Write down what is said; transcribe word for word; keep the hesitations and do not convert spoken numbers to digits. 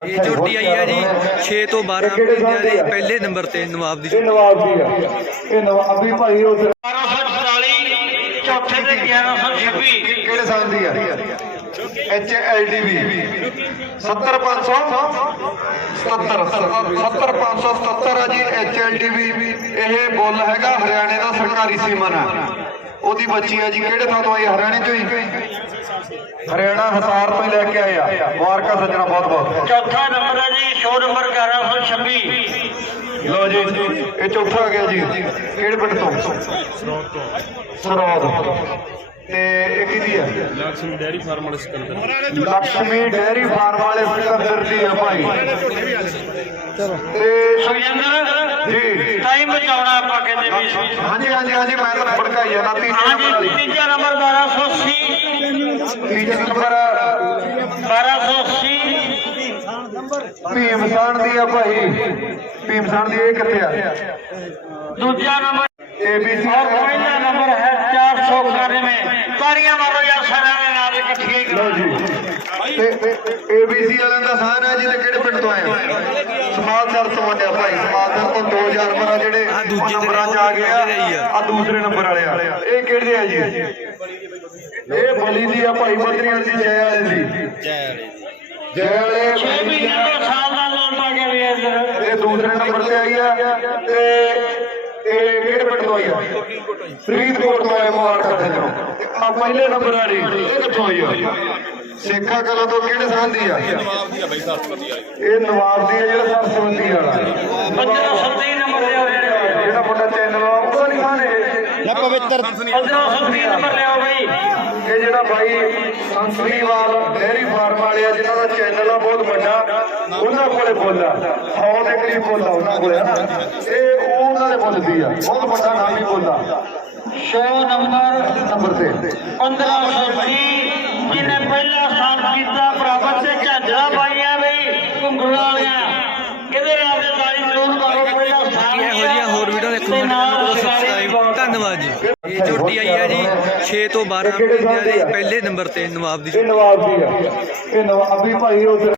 ਇਹ ਝੋਟੀ ਆਈ ਹੈ ਜੀ ਛੇ ਤੋਂ ਬਾਰਾਂ ਮਹੀਨਿਆਂ ਦੇ ਪਹਿਲੇ ਨੰਬਰ ਤੇ ਨਵਾਬ ਦੀ। ਇਹ ਨਵਾਬ ਦੀ ਆ, ਇਹ ਨਵਾਬੀ ਭਾਈ ਉਸ ਬਾਰਾਂ ਸੌ ਚੁਤਾਲੀ ਚੌਥੇ ਤੇ ਗਿਆਰਾਂ ਸੌ ਛੱਬੀ ਕਿਹੜੇ ਸਾਲ ਦੀ ਆ? ਐਚ ਐਲ ਡੀ ਵੀ ਸੱਤਰ ਪੰਜ ਸੌ ਸਤੱਤਰ ਸੱਤਰ ਪੰਜ ਸੌ ਸਤੱਤਰ ਆ ਜੀ। ਐਚ ਐਲ ਡੀ ਵੀ ਇਹ ਬੁੱਲ ਹੈਗਾ ਹਰਿਆਣੇ ਦਾ, ਸਰਕਾਰੀ ਸੀਮਨ ਆ, ਉਹਦੀ ਬੱਚੀ ਆ ਜੀ। ਕਿਹੜੇ ਥਾਂ ਤੋਂ ਆਈ? ਹਰਿਆਣੇ ਚੋਂ ਹੀ, ਹਰਿਆਣਾ ਹਿਸਾਰ ਤੋਂ ਹੀ ਲੈ ਕੇ ਆਏ ਆ। ਮੁਬਾਰਕਾਂ ਸੱਜਣਾ, ਬਹੁਤ ਬਹੁਤ। ਚੌਥਾ ਨੰਬਰ ਹੈ ਜੀ, ਸ਼ੋ ਨੰਬਰ ਗਿਆਰਾਂ ਸੌ ਛੱਬੀ। ਲਓ ਜੀ ਇਹ ਚੌਥਾ ਆ ਗਿਆ ਜੀ। ਕਿਹੜੇ ਪਿੰਡ ਤੋਂ? ਸਰੌਦ। ਤੇ ਇਹ ਕਿਹਦੀ ਹੈ? ਲక్ష్ਮੀ ਡੇਅਰੀ ਫਾਰਮ ਵਾਲੇ ਸਿਕੰਦਰ। ਲక్ష్ਮੀ ਡੇਅਰੀ ਫਾਰਮ ਵਾਲੇ ਸਿਕੰਦਰ ਦੀ ਆ ਭਾਈ। ਤੇ ਸੁਖਜਿੰਦਰ ਜੀ ਟਾਈਮ ਬਚਾਉਣਾ ਆਪਾਂ ਕਹਿੰਦੇ ਵੀ। ਹਾਂਜੀ ਹਾਂਜੀ ਹਾਂਜੀ ਮੈਂ ਤਾਂ ਭੜਕਾਈ ਆ ਨਾ। ਤੀਜੇ ਨੰਬਰ ਹਾਂਜੀ ਵਾਲੀ, ਤੀਜਾ ਨੰਬਰ ਬਾਰਾਂ ਸੌ ਅੱਸੀ। ਤੀਜੇ ਨੰਬਰ ਬਾਰਾਂ ਸੌ ਅੱਸੀ ਭੀਮਸਾਨ ਦੀ ਆ ਭਾਈ। ਭੀਮਸਾਨ ਦੀ ਇਹ ਕਿੱਥੇ ਆ? ਦੂਜਾ ਨੰਬਰ ਏ ਬੀ ਸੀ और पहला नंबर है चार सौ इक्यानवे में। तारियां मारो यार सारा ने नाल इकट्ठे ਲਓ ਜੀ ਤੇ ਏ ਬੀ ਸੀ ਵਾਲਿਆਂ ਦਾ ਸਾਨ ਹੈ ਜੀ। ਤੇ ਕਿਹੜੇ ਪਿੰਡ ਤੋਂ ਆਏ ਹੋ? ਸਮਾਲਸਰ ਤੋਂ ਆਏ ਆ ਭਾਈ। ਸਮਾਲਸਰ ਤੋਂ ਦੋ ਜਾਨਵਰ ਆ ਜਿਹੜੇ ਆਹ ਦੂਜੇ ਨੰਬਰਾਂ 'ਚ ਆ ਗਏ ਆ। ਆ ਦੂਸਰੇ ਨੰਬਰ ਵਾਲੇ ਆ। ਇਹ ਕਿਹੜੇ ਆ ਜੀ? ਇਹ ਬਲੀ ਦੀ ਆ ਭਾਈ, ਬੱਦਰੀਆਂ ਦੀ, ਜੈ ਵਾਲੇ ਦੀ। ਜੈ ਵਾਲੇ छह महीने दो साल का लोन मांगे हुए हैं। ਇਹ ਦੂਸਰੇ ਨੰਬਰ ਤੇ ਆਈ ਆ। ਤੇ ਇਹ ਕਿਹੜੇ ਪਿੰਡ ਤੋਂ ਆਈ ਆ? ਫਰੀਦਕੋਟ ਤੋਂ ਆਏ। ਮੁਬਾਰਕਾਂ ਸੱਜਣੋ। ਤੇ ਆ ਪਹਿਲੇ ਨੰਬਰ ਵਾਲੀ ਇਹ ਕਿੱਥੋਂ ਆਈ ਆ? ਸੇਖਾ ਕਲਾਂ ਤੋਂ। ਕਿਹੜੇ ਸਾਲ ਦੀ ਆ? ਇਹ ਨਵਾਬ ਦੀ ਆ, ਜਿਹੜਾ ਸਰਸਵਤੀ ਵਾਲਾ। पंद्रह सौ तीन नंबर ले आओ ਜਿਹੜਾ ਮੁੰਡਾ ਚੈਨਲ ਆ ਉਹਦਾ ਨਹੀਂ ਖਾਨ ਇਹ। ਪਵਿੱਤਰ पंद्रह सौ तीन नंबर ले आओ भाई। ਇਹ ਜਿਹੜਾ ਬਾਈ ਸੰਸਰੀਵਾਲ ਡੇਅਰੀ ਫਾਰਮ ਵਾਲੇ ਆ, ਜਿਨ੍ਹਾਂ ਦਾ ਚੈਨਲ ਆ ਬਹੁਤ ਵੱਡਾ, ਉਹਨਾਂ ਕੋਲੇ ਬੋਲਾ ਸੌ ਦੇ ਕਰੀਬ ਬੋਲਾ ਉਹਨਾਂ ਕੋਲੇ ਆ। ਇਹ ਉਹਨਾਂ ਦੇ ਬੋਲ ਦੀ ਆ, ਬਹੁਤ ਵੱਡਾ ਨਾਮ ਹੀ ਬੋਲਾ। सौ नंबर ਨੰਬਰ ਤੇ पंद्रह सौ तीन जिन्हें पहला स्थान किया बराबर से झांझरा पाई है भाई घुंगरू वालियां। किधर आके ताली जरूर मारो। पहला स्थान ਇਹੋ ਜਿਹੀਆਂ ਹੋਰ ਵੀਡੀਓ ਦੇਖਣ ਲਈ ਚੈਨਲ ਨੂੰ ਸਬਸਕ੍ਰਾਈਬ। ਧੰਨਵਾਦ ਜੀ। ਇਹ ਝੋਟੀ ਆਈ ਹੈ ਜੀ ਛੇ ਤੋਂ ਬਾਰਾਂ ਮਹੀਨਿਆਂ ਦੇ ਪਹਿਲੇ ਨੰਬਰ ਤੇ ਨਵਾਬ ਦੀ। ਇਹ ਨਵਾਬ ਦੀ ਆ, ਇਹ ਨਵਾਬੀ ਭਾਈ ਉਸ